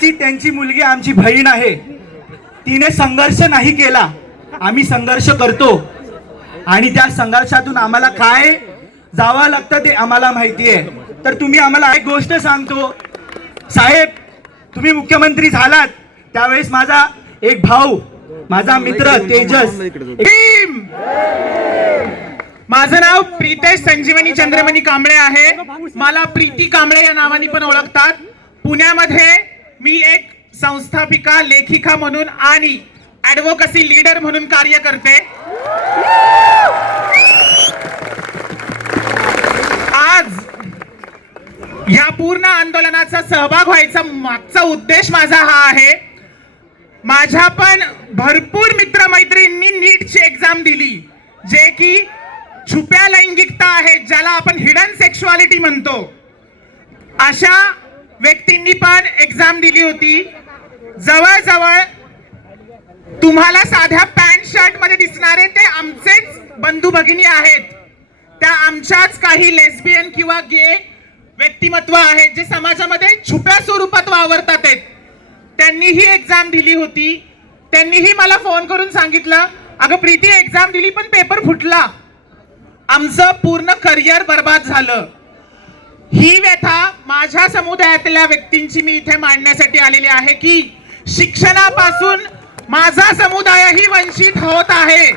कदाचित त्यांची मुलगी आमची बहीण आहे, तिने संघर्ष नाही केला, आम्ही संघर्ष करतो आणि त्या संघर्षातून आम्हाला काय जावं लागतं ते आम्हाला माहिती आहे. तर तुम्ही आम्हाला एक गोष्ट सांगतो साहेब, तुम्ही मुख्यमंत्री झालात त्यावेळेस माझा एक भाऊ, माझा मित्र तेजस, माझं नाव प्रीतेश संजीवनी चंद्रमणी कांबळे आहे. मला प्रीती कांबळे या नावाने पण ओळखतात. पुण्यामध्ये मी एक संस्थापिका, लेखिका म्हणून आणि ऍडव्होकसी लीडर म्हणून कार्य करते. आज या पूर्ण आंदोलनाचा सहभाग व्हायचा मागचा उद्देश माझा हा आहे. माझ्या पण भरपूर मित्रमैत्रिणींनी नीटची एक्झाम दिली, जे की छुप्या लैंगिकता आहे, ज्याला आपण हिडन सेक्शुअलिटी म्हणतो. अशा व्यक्तींनी पण एक्झाम दिली होती. जवळजवळ तुम्हाला साध्या पॅन्ट शर्ट मध्ये दिसणारे ते आमचेच बंधू भगिनी आहेत. त्या आमच्याच काही लेस्बियन किंवा गे व्यक्तिमत्व आहेत जे समाजामध्ये छुप्या स्वरूपात वावरतात आहेत. त्यांनी ही एक्झाम दिली होती. त्यांनीही मला फोन करून सांगितलं, अगं प्रीती एक्झाम दिली पण पेपर फुटला, आमचं पूर्ण करिअर बर्बाद झालं. ही व्यथा माझ्या समुदायातल्या व्यक्तींची मी इथे मांडण्यासाठी आलेली आहे की शिक्षणापासून माझा समुदायही वंचित होत आहे.